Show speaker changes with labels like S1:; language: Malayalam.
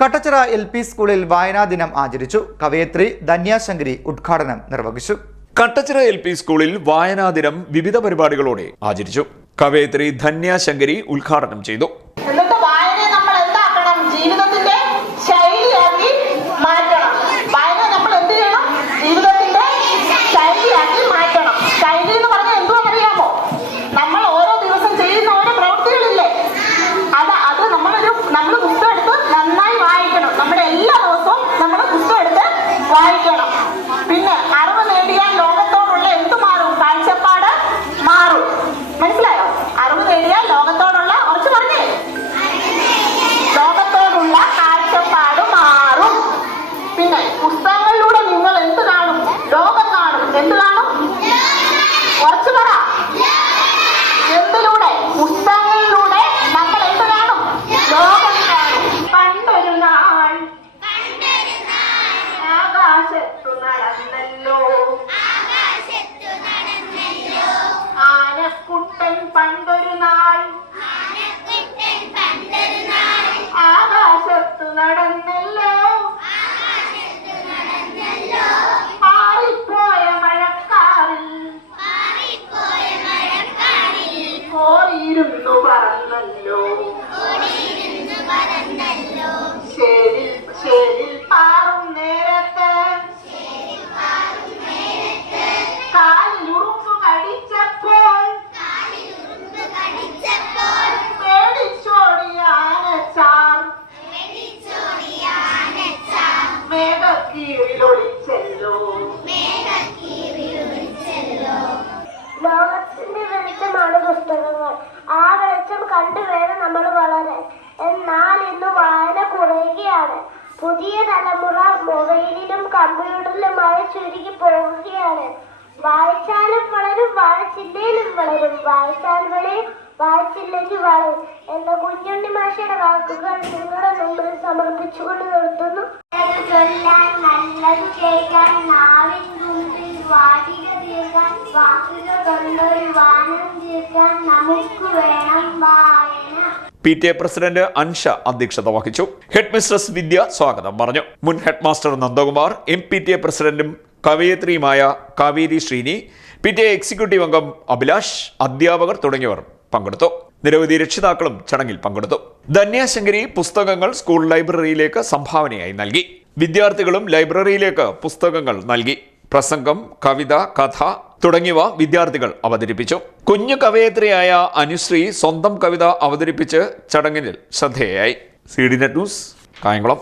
S1: കട്ടച്ചിറ എൽ പി സ്കൂളിൽ വായനാ ദിനം ആചരിച്ചു. കവയത്രി ധന്യാശങ്കരി ഉദ്ഘാടനം നിർവഹിച്ചു.
S2: കട്ടച്ചിറ എൽ പി സ്കൂളിൽ വായനാ ദിനം വിവിധ പരിപാടികളോടെ ആചരിച്ചു. കവയത്രി ധന്യാശങ്കരി ഉദ്ഘാടനം ചെയ്തു.
S3: ആകാശത്തു നടന്നല്ലോ. ആനക്കുട്ടൻ പണ്ടൊരു നാൾ ആകാശത്തു നടന്നല്ലോ. പാറിപ്പോയ മഴക്കാറിൽ. കോറിയിരുന്നു പറന്നല്ലോ. ശരിൽ മേഘക്കീറിലൊളിച്ചല്ലോ
S4: ലോകത്തിന്റെ വെളിച്ചമാണ് പുസ്തകങ്ങൾ. ആ വെളിച്ചം കണ്ടു വേണം നമ്മൾ വളരാൻ. എന്നാൽ ഇന്ന് വായന കുറയുകയാണ്. പുതിയ തലമുറ മൊബൈലിലും കമ്പ്യൂട്ടറിലുമായി ചുരുങ്ങി പോവുകയാണ് വായിച്ചാലും വളരും വായിച്ചില്ലേലും വളരും. വായിച്ചാൽ വളരും വായിച്ചില്ലെങ്കിൽ വളരും. എന്ന കുഞ്ഞുണ്ണി മാഷയുടെ വാക്കുകൾ നിങ്ങളുടെ മുമ്പിൽ സമർപ്പിച്ചുകൊണ്ട് നിർത്തുന്നു. നമുക്ക് വേണം. വായന.
S2: P T A president Ansha അധ്യക്ഷത വഹിച്ചു. ഹെഡ് മിസ്ട്രസ് വിദ്യ സ്വാഗതം പറഞ്ഞു. മുൻ head master Nandakumar M P T A പ്രസിഡന്റും കവയത്രിയുമായ Kaveri Sreeni P T A executive അംഗം അഭിലാഷ് അധ്യാപകർ തുടങ്ങിയവർ പങ്കെടുത്തു. നിരവധി രക്ഷിതാക്കളും ചടങ്ങിൽ പങ്കെടുത്തു. ധന്യാശങ്കരി പുസ്തകങ്ങൾ സ്കൂൾ ലൈബ്രറിയിലേക്ക് സംഭാവനയായി നൽകി. വിദ്യാർത്ഥികളും ലൈബ്രറിയിലേക്ക് പുസ്തകങ്ങൾ നൽകി. പ്രസംഗം കവിത കഥ തുടങ്ങിയവ വിദ്യാർത്ഥികൾ അവതരിപ്പിച്ചു. കുഞ്ഞു കവയത്രിയായ അനുശ്രീ സ്വന്തം കവിത അവതരിപ്പിച്ച് ചടങ്ങിൽ ശ്രദ്ധേയായി. C D net news Kayamkulam.